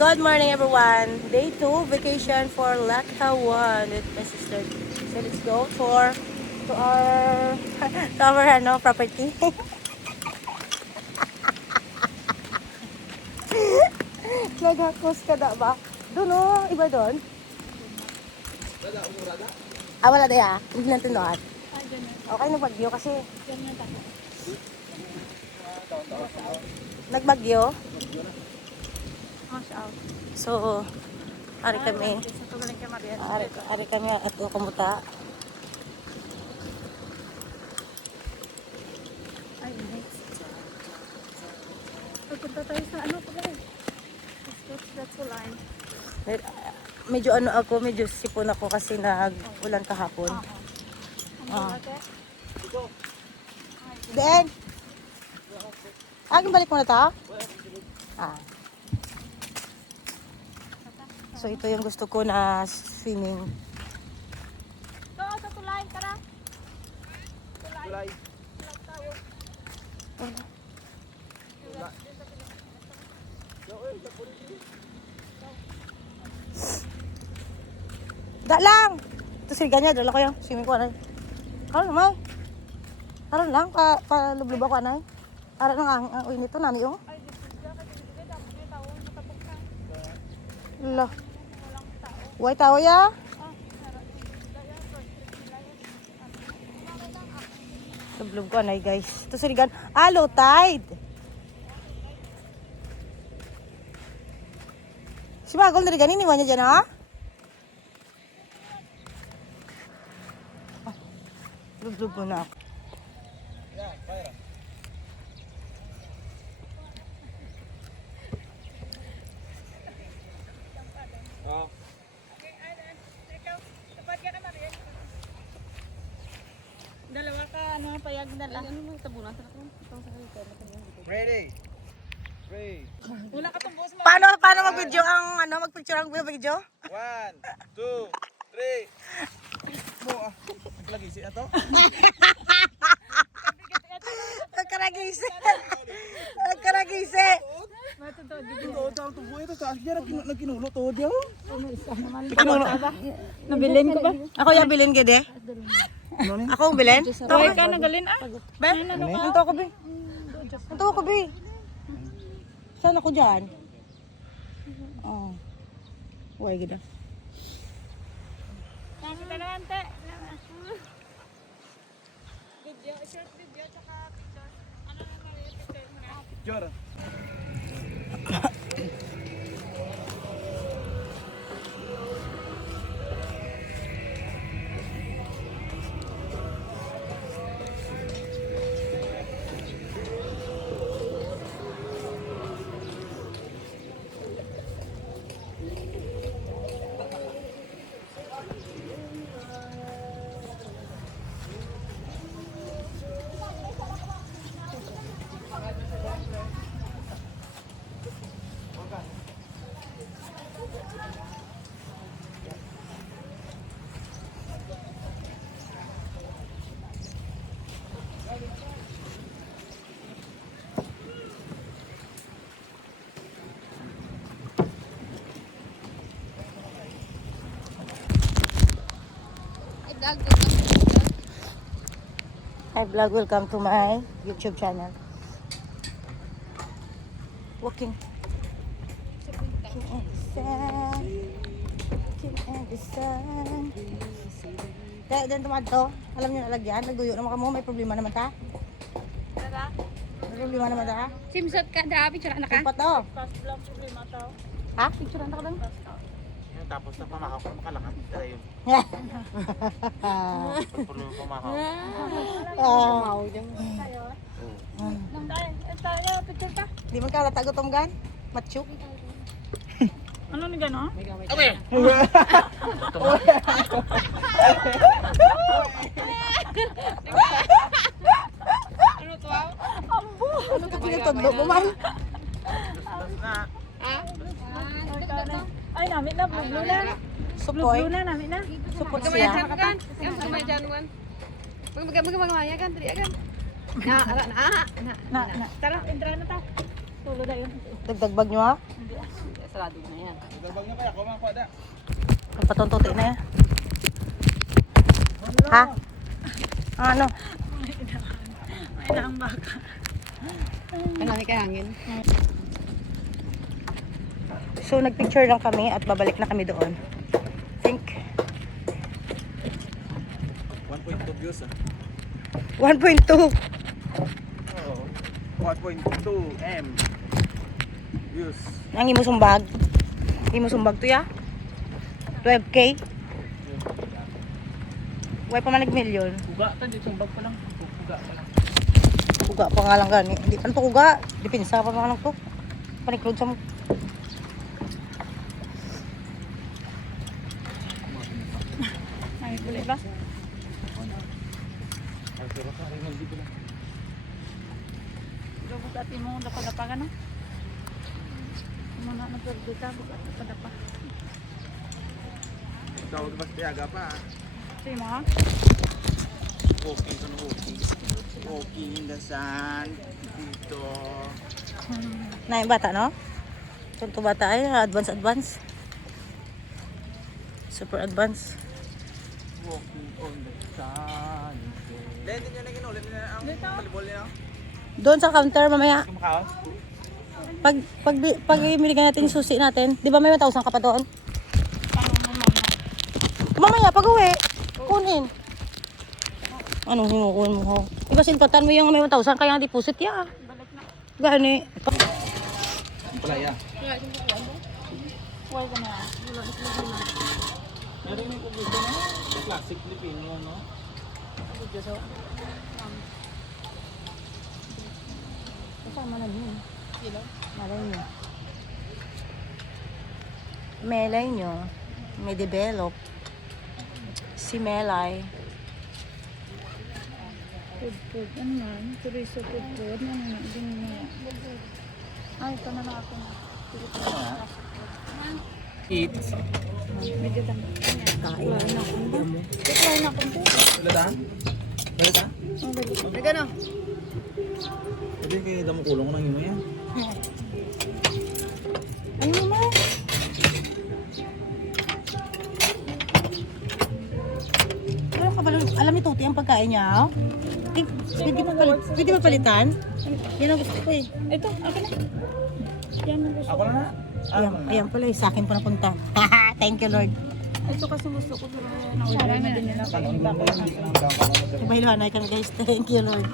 Good morning everyone. Day 2 vacation for Lakawan with my sister. So let's go to our property. Naghakos ka da ba? Doon o, iba doon. Wala na ya. Hindi natin doon. Okay, nagbagyo kasi. Nagbagyo. So, ari kami at kumuta. Ay, next. Pagpunta tayo sa ano pa rin? That's the line. Medyo sipon ako kasi nag-ulan kahapon. Then, balik mo na ta? So ito yung gusto ko na swimming. Sa tulay, tara. Tulay. Lang! Ito siligan dala ko yung swimming ko anay. Karon lang, pa-lublub ako anay. Para nang ang uwi nito, nami yung. Ay, may tao, nakapok na. Lo. Walang tao. Huwag tao ya? Lublub ko anay guys. Ito siligan. Low tide! Si Magol na rin ganin, iwan niya dyan ha? Lublub mo na ako. Dalawa ka, payag na lang. Ano mo tabunan sa nakon? Ready? 3. Wala ka tong boss mo. Paano mag-video mag-picture ang video? 1, 2, 3. Mo naglagi si ato. Nagkaragisi. Matutod. Ito ang tubo ito sa asya nagkinulo to diyo. Nabilin ko ba? Ako yung bilin gede. Ako ang bilin? Tawag ka nagalin Be? Anto ko be? Anto ko be? Saan ako dyan? Oh. Huwag gida. Kami talagang te. Video, short video, tsaka picture. Ano na naman yung picture nga? Jor. Hi vlog, welcome to my YouTube channel. Walking. Walking in the sun. Kaya din tumadto. Alam niyo nalagyan. Naguyo naman kamo. May problema naman ta. Tara. May problema naman ta. Simsot ka, da, picture na ka. Kumpat to. Fast lang problema to. Ha? Picture na ka lang. Tapos na pamakaw ko makalakat dala yun. Pagpulo pamakaw. Tayo, picture ka. Di man ka latago tomgan. Machu. Ano ni gano? Abe. Ano to? Ambo. Ano ka tinutodlo mo man? Na. Ay, namin na, blue na. Supoy. Blue na, namin na. Support siya. Magmamaya kan, tadi kan. Tara, entra na ta. Tulo na yun. Dagdag bag nyo ha? Sarado na yan. Gabag niya kaya, kumang kwada. Ang patuntuti na yan. Ha? Ano? May lang baka. Marami kay hangin. So, nagpicture lang kami at babalik na kami doon. Think 1.2 views ah. 1.2. Oo. 1.2 M views. Ang imo sumbag. Imo sumbag to ya? 12K? Way pa man nag-million. Kuga to, dito bag pa lang. Kuga pa lang. Kuga pa nga lang gani. Hindi pa na to kuga. Dipinsa pa nga lang to. Paniklod sa mo. Ay, tuloy ba? Ay, pero sa rin dito lang. Gabot at mo dapat ka na. Muna na perdita, bukat dapat pa. Tawag ba tiyaga pa? Sige mo ha? Walking to walking. Walking in the sun. Dito. Na yung bata, no? Tunto bata ay advance. Super advance. Walking on the sun. Dahil din yun na ginulit na ang volleyball niya. Doon sa counter mamaya. Kumakawas? Pag imiligan natin yung susi natin, di ba may 1,000 ka pa doon? Mamaya, pag uwi, kunin. Anong hinukuhin mo ho? Iba sinpatan mo yung may 1,000 kaya ang deposit ya. Gani. Palaya. Huwag ka na. Meron yung kubuto na. Classic Filipino, no? Kasama na niyo. Malay niyo. Melay niyo. May develop. Si Melay. Food. Ano na? Chorizo food. Ano na? Din na. Ay, ito na lang ako. Eat. Medyo tanda. Kain na lang. Ito na ako. Wala ta? Wala ta? Ay, gano? Pwede kayo damo kulong ko ng imo yan. Ano naman? Ano ka ba? Alam ni Tuti ang pagkain niya, oh? Pwede ba palitan? Yan ang gusto ko eh. Ito, akin na. Yan ang gusto. Ako na. Ayan pala eh, sa akin pa napunta. Thank you Lord. Ito kasi gusto ko pero na-order na din nila. Kanon mo ko hindi ka nang bangka. Bahiluhan na kami guys. Thank you Lord.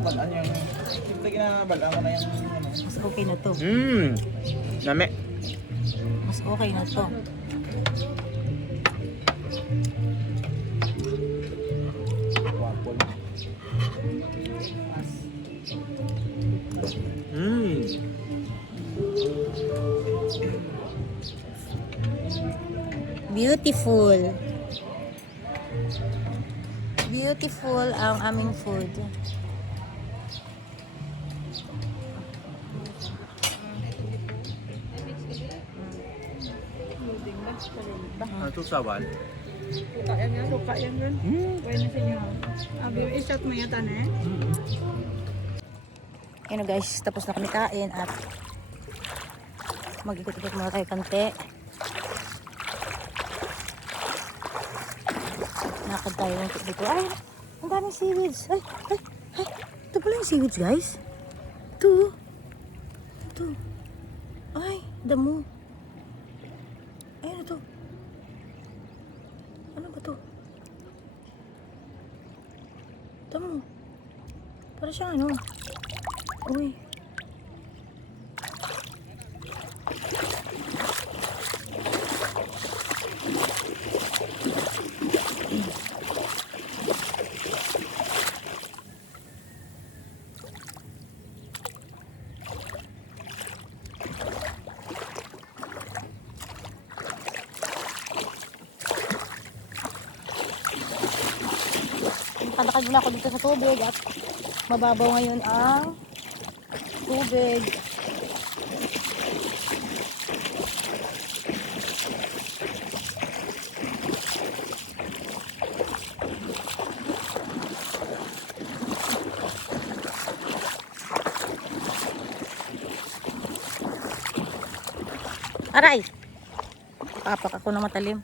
Balaan yung simple ginabalaan ko na yan. Mas okay na to. Name. Mas okay na to. Waffle. Beautiful. Beautiful ang aming food. Ito sawan. Suka yan yan. Suka yan yun. Pwede na sa inyo. Abi, i-shot mo yata na eh. Ayun guys, tapos na kami kain at mag-ikot-ikot muna tayo kante. Nakad tayo dito. Ay, ang daming seaweeds. Ay. Ito pala yung seaweeds guys. Ito. Ay, damo. Ay, ano to? Ano ba to? Damo. Para siyang ano. Uy. Kalakad muna ako dito sa tubig at mababaw ngayon ang tubig. Aray! Papak ako na matalim.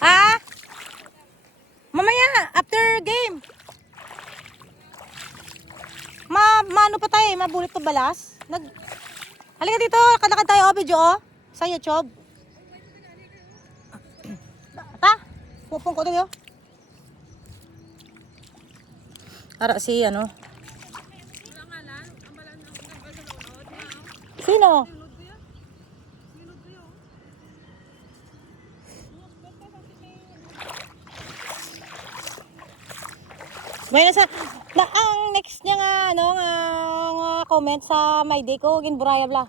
Ah! Mamaya, after game. Maano pa tayo, mabulit pa balas. Halika dito, lakad-lakad tayo, video sa YouTube. Ta? Pupong ko tayo. Ara si ano? Sino? Bueno sa ang next niya nga ano nga comment sa my day ko ginburaya bla.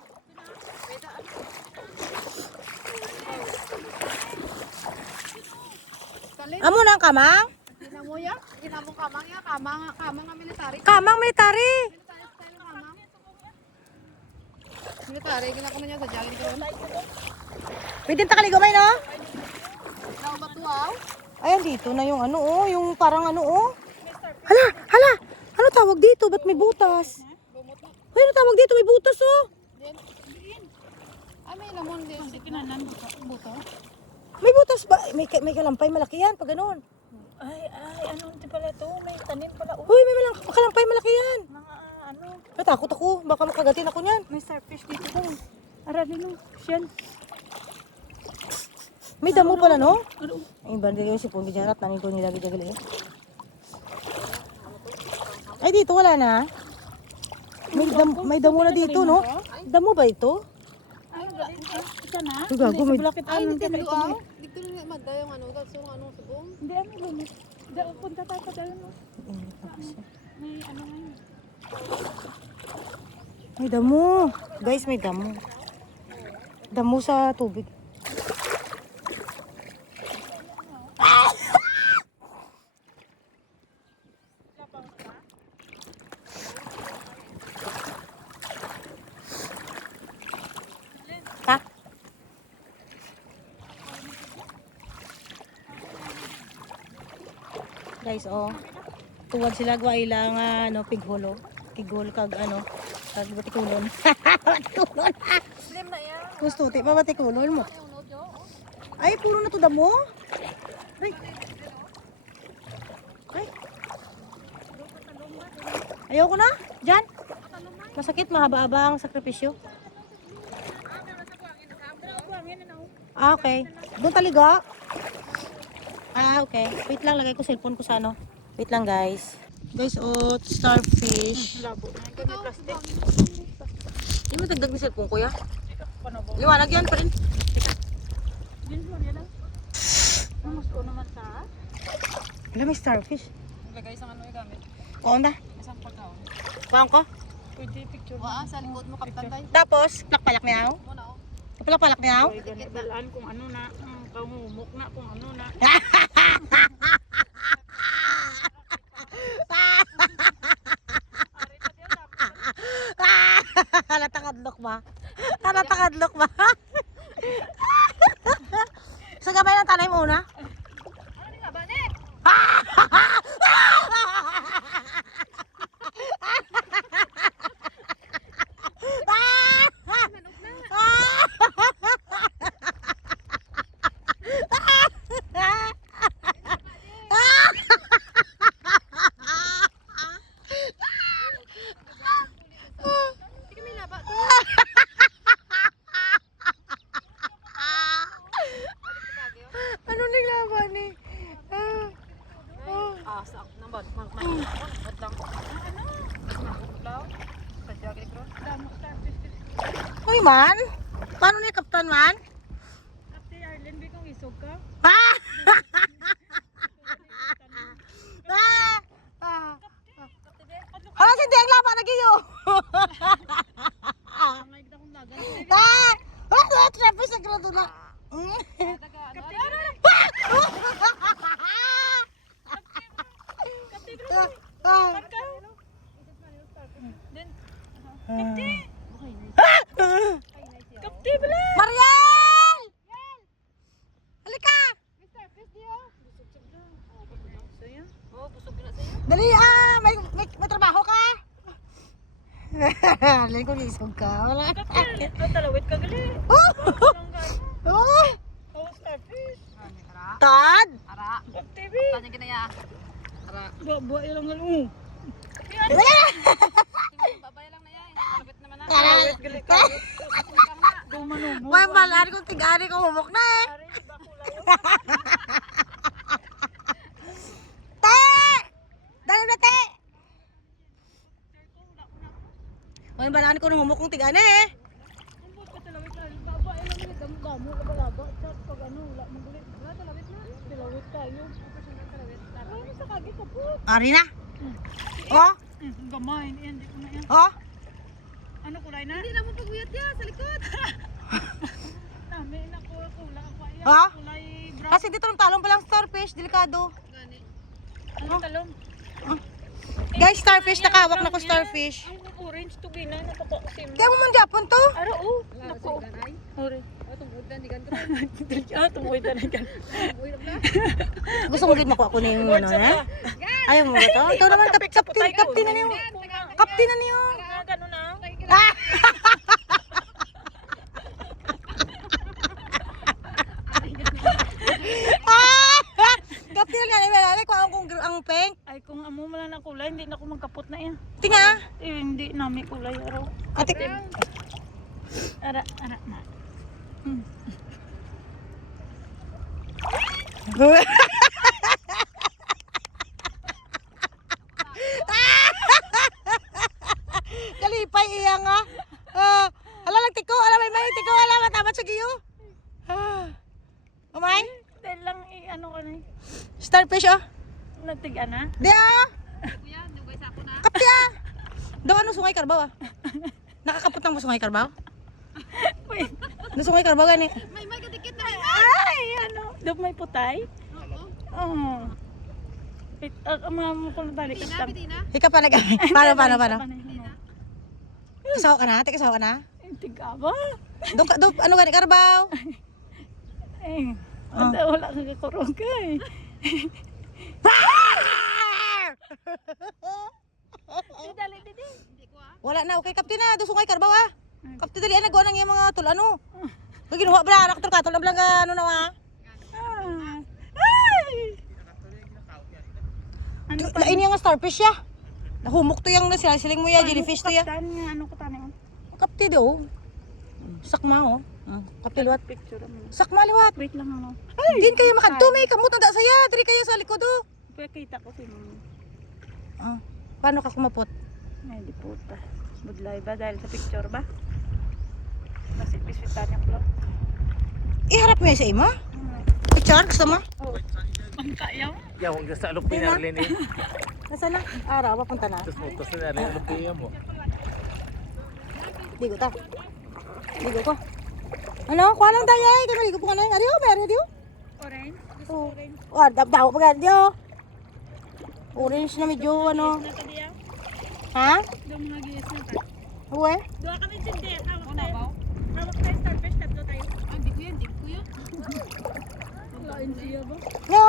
Amo nang kamang? Ginamuya? Ginamong kamang ya, kamang nga military. Kamang military. Military, ginako niya sa jagin ko. Pwede takaligamay no? Now batuaw. Ayan dito na yung ano yung parang ano Hala, hala. Ano tawag dito? Ba't may butas? Hoy, ano tawag dito? May butas Ay, may lamon din. Kasi kinanan buto. May butas ba? May kalampay malaki yan pag ganun. Ay, ano din pala ito? May tanim pala. Hoy, may kalampay malaki yan. Mga ano, Natakot ako. Baka makagatin ako niyan. may starfish dito po. Aralino, shell. May damo pala, no? Ay, bandi kayo si Pungi Jarat. Nanin ko nila gijagali. Ay, dito wala na. May damo na dito, no? Damo ba ito? Ay, isa na. Ay, gago. May... Ay, hindi ka luaw. Dito na madda yung ano, kasi yung ano subong. Hindi, ano lumit. Diyan, punta tayo pa dahil, no? May ano ngayon. May damo. Guys, may damo. Damo sa tubig. Ha? Guys, tuwad sila gwa ilang ano pigholo. Pigholo kag ano, kag batikulon. Batikulon. Slim na yan. Gusto ti ba batikulon mo? Ay, puro na to damo. Ay. Ay. Ayoko na. Diyan. Masakit, mahaba-haba ang sakripisyo. Ah, okay. Doon taliga. Ah, okay. Wait lang, lagay ko cellphone ko sa ano. Wait lang, guys. Guys, starfish. Labo na. Ganyan plastic. Hindi mo dagdag ni cellphone ko, ya? Liwanag yan pa rin. Din mo yan lang. Mas ko naman sa. Wala, may starfish. Lagay sa ano gamit. Oo na. Isang pagkaw. Pahang ko. Pwede picture mo. Wa sa likod mo kapitan tayo. Tapos, palak-palak niyaw. Muna oh. Palak-palak niyaw. Pwede na balaan kung ano na. Kahumuk na kung ano na. Natakadlok ba? Natakadlok ba? Sa gabay ng tanay mo una? Ano nga ba net? Ano naglaban eh? Sak naman. Mat lang. Sa jagin ko. Uy man? Paano ni Kaptan man? Ate Arlen, di kong isog ka. Hala, hindi ang laban na giyo. Ang igda kong lagan. Trapis na grado na. Kapti pala! Marian! Dali may trabaho ka? Dali ko lisog ka. Wala. Talawit ka gali. Oh! Oh, starfish. Tad! TV. Tanya kinaya. Buwa ilang halo. Babay lang na yan. Malapit naman na. Talawit gali ka. Dumanumo. May malaan kong tigari ko humok na eh. Ari, iba kulay. Te! Dali na te! May malaan ko ng humok kong tigari eh. Ambot ka talawit na. Baba ilang gali. Damo ka balaba. Chat pag ano. Wala magulit. Wala talawit na. Talawit tayo. Ay, sa kagi ka po. Ari na. Oh? Gamay. Yan, di ko na yan. Oh? Ano kulay na? Hindi na mo paguyat yan sa likod. Nami na ko kulay ako yan. Ha? Kulay brown. Kasi dito ng talong palang starfish, delikado. Gani. Ano talong? Guys, starfish, nakahawak na ko starfish. Ay, orange to gina. Napakasim. Kaya mo man Japon to? Aro, oh. Wala Nako. sa ganay. Orange. O tungod na, di ganito. Ah, tumuwi na rin ka. Uy, na. Gusto mo din makuha ko na yung ano, ha? Ayaw mo ba to? Ito naman, kapti na niyo. Kapti na niyo. Ah, gano'n na. Ah! Kapti na niya. Lalay ko ang pink. Ay, kung amo mo lang na kulay, hindi na ako magkapot na yan. Tinga. Eh, hindi namin kulay. Aro. Ate. Ara na. Kalipay iya nga. Ala lang tiko, ala may tiko, ala matamat sa giyo. Umay? Dahil lang, ano ka na eh. Starfish oh. Natiga na. Di ah. Kuya, dugay sa ako na. Kapti ah. Daw ano sungay karbaw ah. Nakakapot ng sungay karbaw? Wait. No sungay karbaw gani. May kadikit na. Ay, ano? Daw may putay? Oo. Oo. Wait, mga mukulong balik. Tina, bitina. Ika pa nag paano? Kasawa ka na? Kasawa ka na? Tiga ba? Doon ano gani karbaw? Eh, wala kang kakurong ka eh. Dali, dali. Hindi ko ah. Wala na, okay kapti na, dusong kay karbaw ah. Kapti dali ano nang yung mga tulano. Ginuha bala anak katol lang ano na ah. Ay! Ano pa? Lain yung starfish ya. Nahumok to yung siling mo ya, jellyfish to ya. Kaptan nga, ano ko tanin? Kapti do. Sakma oh. Kapti liwat. Picture mo. Sakma liwat. Wait lang ano. Din kayo makadto may kamot na saya, diri kayo sa likod oh. Pwede kita ko si Mami. Paano ka kumapot? Ay, di puta. Budlay ba dahil sa picture ba? Kasi bisita niya ko. Iharap mo yan sa ima? Picture, gusto mo? Oh. Ang kayaw. Ya, huwag sa alok pinarlin eh. Nasaan na? Araw, papunta na. Tapos mo, tapos na rin alok pinarlin mo. Digo ta. Digo ko. Ano? Kuha lang tayo eh. Kaya digo po ka na yung ariyo. May ariyo diyo. Orange. Oo. Oh, daw pa ganyan diyo. Orange na medyo ano. Nasa diya. Ha? Doon mga giyas na tayo. Uwe? Doon kami sindi. Hawak tayo. Hawak tayo starfish. Tatlo tayo. Ah, hindi ko yan, hindi ko yan. Lain siya ba? Yo.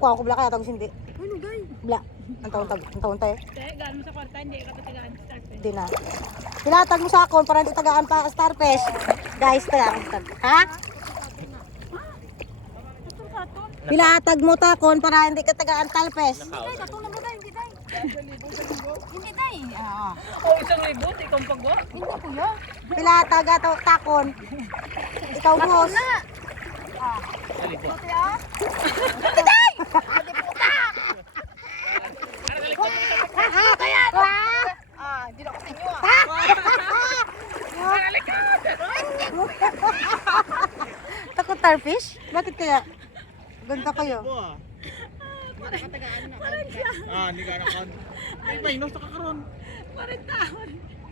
Kuha ko bla kaya tagos hindi. Ano guys? Bla. Ang taon tayo. Kaya gaan mo sa kwarta. Hindi ka patigaan sa starfish. Hindi na. Pilatag mo sa akon para hindi tagaan pa starfish. Guys, tagaan tag. Ha? Pilatag mo takon para hindi ka tagaan talpes. Katulad mo tayo, hindi tayo. Hindi tayo. Ah. Oh, 1,000. Ikaw ang pagwa. Hindi ko yan. Pilatag ato takon. Ikaw boss. Hindi na ko sa inyo ah. Takot starfish? Bakit kaya? Ganda kayo. Nakatagaan na. Hindi ka nakon. Ay, may inos na kakaroon.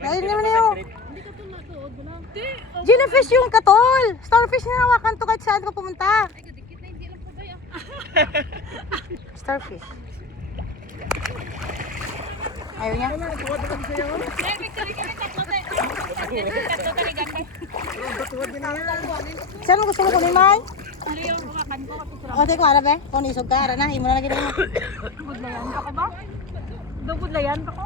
Ayun naman yun. Hindi ka tulad ko. Wala. Jellyfish yung katol. Starfish na nawakan to kahit saan ka pumunta. Ay, kadikit na. Hindi lang po tayo. Starfish. Ayaw niya? Saan mo gusto mo kunin, May? Ano yung hawakan Budlayan ko kapit O, di ko ara be. Kung isog ka, ara na. Imo na lagi mo. Budlayan ako ba? Do budlayan ako.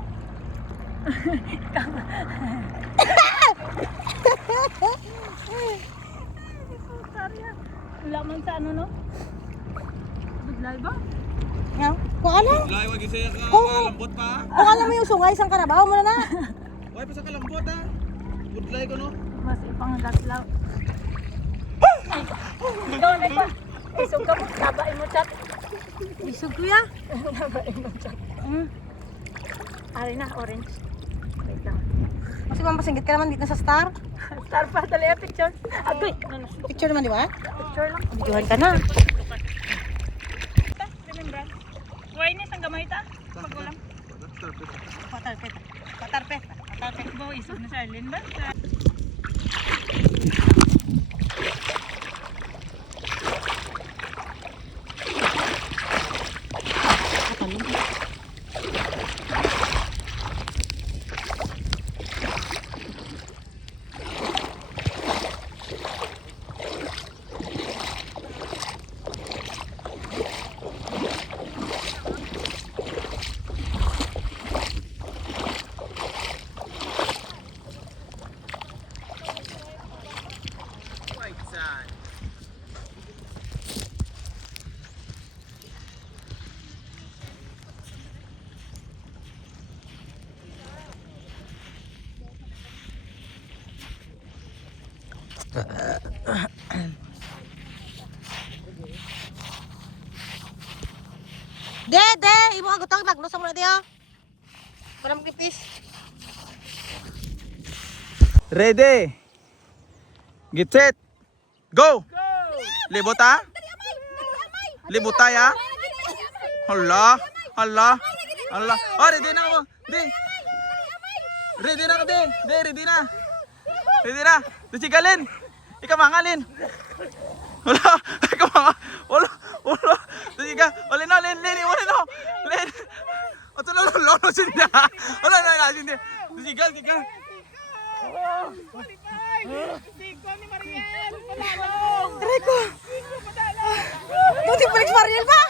Wala man sa ano no? Budlay ba? Nga. Kung alam. Lay, wag isaya ka. Kung- Kalambot pa. Kung alam mo yung sungay, isang karabaho mo na na. Why pa sa kalambot ha? Budlay ko no. Mas ipang gatlaw. Ikaw na pa. Isog ka mo, tabain mo chat. Isog kuya. Tabain mo chat. Ari na, orange. Wait lang. Kasi mampasinggit ka naman dito sa star. Star pa, dali ang picture. Agoy! Picture naman, di ba? Picture lang. Videohan ka na. Remember? Wainis ang gamay ta. Magulang. Patarpet. Patarpet. Patarpet. Bo, isog na sa Arlene ba? White sand. Dede! Imo ang gutang bagno sa muna diyo. Para magpipis. Ready. Get set. Go. Libot ha? Libot tayo ha? Hala. Hala. Hala. Oh, ready na ako. Di. Ready na ako din. Di, ready na. Ready na. Tusigalin. Ikamangalin. Wala. Ikamangalin. Wala. Wala. Tusiga. Wala na. Len. Len. Wala na. Len. Oto na. Lolo sinda. Wala na. Sinda. Tusiga. Tusiga. Rico! Buti pa Mariel ba?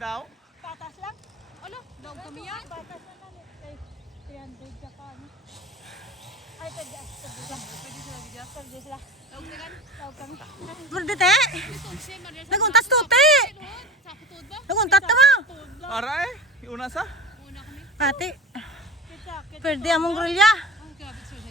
Patas lang? Ano? Daw kami yan? Patas lang lang. Ay, 300 ka pa. Ay, pwede sila. Pwede sila. Tawag kami. Burdete! Naguntas tuti! Naguntat ka mo! Para eh. Iuna sa. Ate, Kita, kita. pwede among grilya. Ang grabe sila.